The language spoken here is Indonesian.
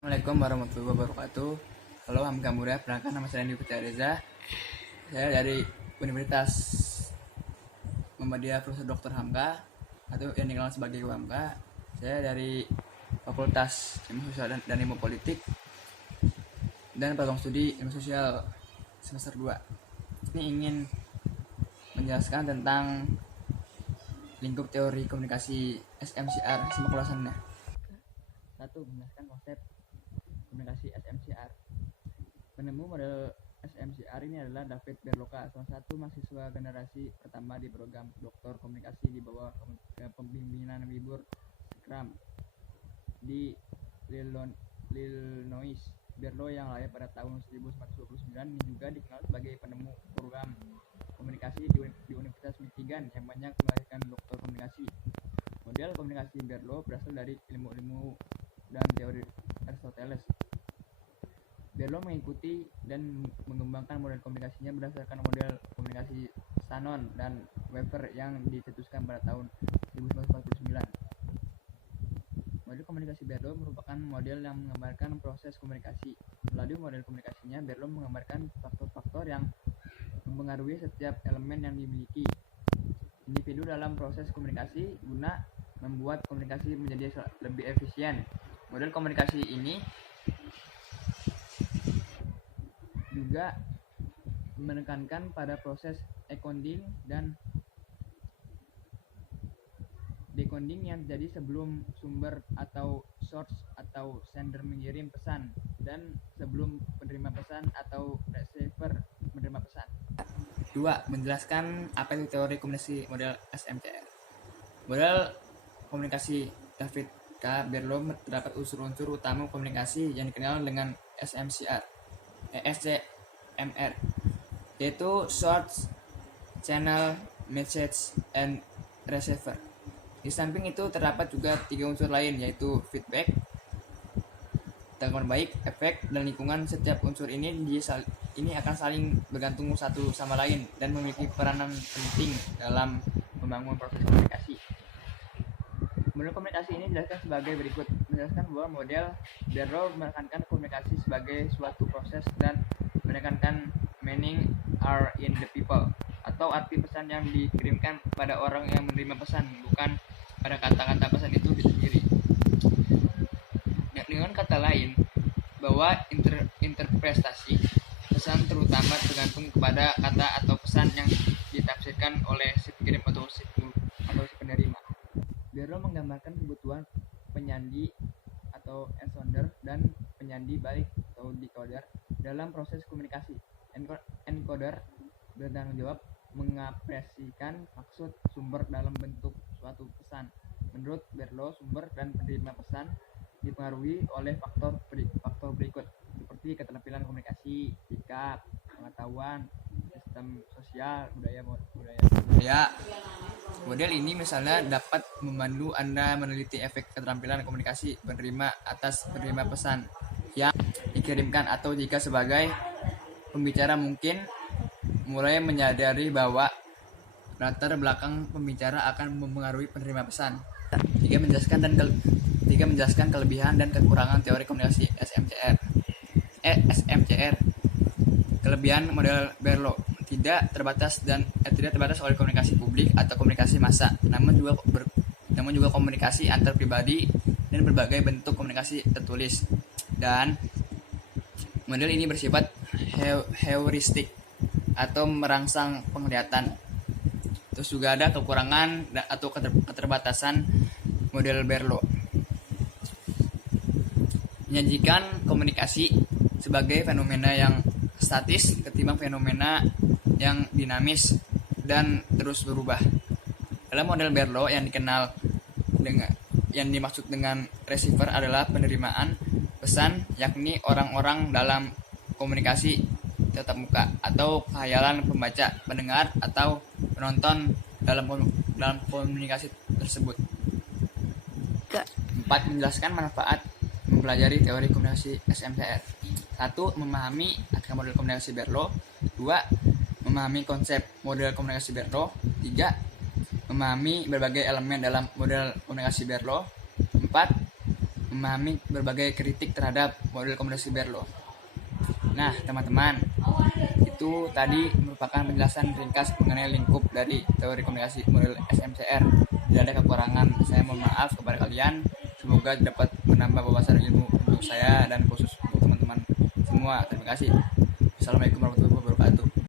Assalamualaikum warahmatullahi wabarakatuh. Halo Hamka Muda, perkenalkan nama saya Andi Putra Reza. Saya dari Universitas Muhammadiyah Profesor Dr. Hamka atau yang dikenal sebagai UHAMKA. Saya dari Fakultas Ilmu Sosial dan Ilmu Politik dan program studi Ilmu Sosial semester 2. Ini ingin menjelaskan tentang lingkup teori komunikasi SMCR. Simak ulasannya. 1. Menjelaskan konsep komunikasi SMCR. Penemu model SMCR ini adalah David Berloka, salah satu mahasiswa generasi pertama di program Doktor Komunikasi di bawah pembimbingan Wibur Scrum di Illinois. Berlo yang lahir pada tahun 1929 ini juga dikenal sebagai penemu program komunikasi di Universitas Michigan yang banyak melahirkan doktor komunikasi. Model komunikasi Berlo berasal dari ilmu-ilmu dan teori Aristoteles. Berlo mengikuti dan mengembangkan model komunikasinya berdasarkan model komunikasi Shannon dan Weber yang dicetuskan pada tahun 1949. Model komunikasi Berlo merupakan model yang menggambarkan proses komunikasi. Melalui model komunikasinya, Berlo menggambarkan faktor-faktor yang mempengaruhi setiap elemen yang dimiliki individu dalam proses komunikasi guna membuat komunikasi menjadi lebih efisien. Model komunikasi ini juga menekankan pada proses encoding dan decoding yang terjadi sebelum sumber atau source atau sender mengirim pesan dan sebelum penerima pesan atau receiver menerima pesan. 2. Menjelaskan apa itu teori komunikasi model SMCR. Model komunikasi David K. Berlo terdapat unsur-unsur utama komunikasi yang dikenal dengan SMCR, yaitu Source, Channel, Message, and Receiver. Di samping itu terdapat juga 3 unsur lain, yaitu feedback, tanggapan baik, efek, dan lingkungan. Setiap unsur ini akan saling bergantung satu sama lain dan memiliki peranan penting dalam membangun proses komunikasi. Model komunikasi ini dijelaskan sebagai berikut. Menjelaskan bahwa model Berlo menekankan komunikasi sebagai suatu proses dan menekankan meaning are in the people, atau arti pesan yang dikirimkan pada orang yang menerima pesan, bukan pada kata-kata pesan itu sendiri. Dengan kata lain, bahwa interpretasi pesan terutama tergantung kepada kata atau pesan yang ditafsirkan oleh si pengirim atau si penerima. Berlo menggambarkan kebutuhan penyandi atau ensonder dan penyandi balik atau decoder dalam proses komunikasi. Encoder bertanggung jawab mengapresiasikan maksud sumber dalam bentuk suatu pesan. Menurut Berlo, sumber dan penerima pesan dipengaruhi oleh faktor berikut, seperti keterampilan komunikasi, sikap, pengetahuan, sistem sosial, budaya. Model ini misalnya dapat membantu Anda meneliti efek keterampilan komunikasi penerima atas penerima pesan yang dikirimkan, atau jika sebagai pembicara mungkin mulai menyadari bahwa latar belakang pembicara akan mempengaruhi penerima pesan. 3. Menjelaskan kelebihan dan kekurangan teori komunikasi SMCR. Kelebihan model Berlo tidak terbatas oleh komunikasi publik atau komunikasi massa, namun juga komunikasi antar pribadi dan berbagai bentuk komunikasi tertulis. Dan model ini bersifat heuristik atau merangsang penglihatan. Terus juga ada kekurangan atau keterbatasan model Berlo. Menyajikan komunikasi sebagai fenomena yang statis ketimbang fenomena yang dinamis dan terus berubah. Dalam model Berlo yang dimaksud dengan receiver adalah penerimaan pesan, yakni orang-orang dalam komunikasi tatap muka atau khayalan pembaca, pendengar, atau penonton dalam komunikasi tersebut. 4. Menjelaskan manfaat mempelajari teori komunikasi SMCR. 1. Memahami akan model komunikasi Berlo. 2. Memahami konsep model komunikasi Berlo. 3. Memahami berbagai elemen dalam model komunikasi Berlo. 4. memahami berbagai kritik terhadap model komunikasi Berlo. Nah, teman-teman, itu tadi merupakan penjelasan ringkas mengenai lingkup dari teori komunikasi model SMCR. Tidak ada kekurangan, saya mohon maaf kepada kalian. Semoga dapat menambah wawasan ilmu untuk saya dan khusus untuk teman-teman semua. Terima kasih. Assalamualaikum warahmatullahi wabarakatuh.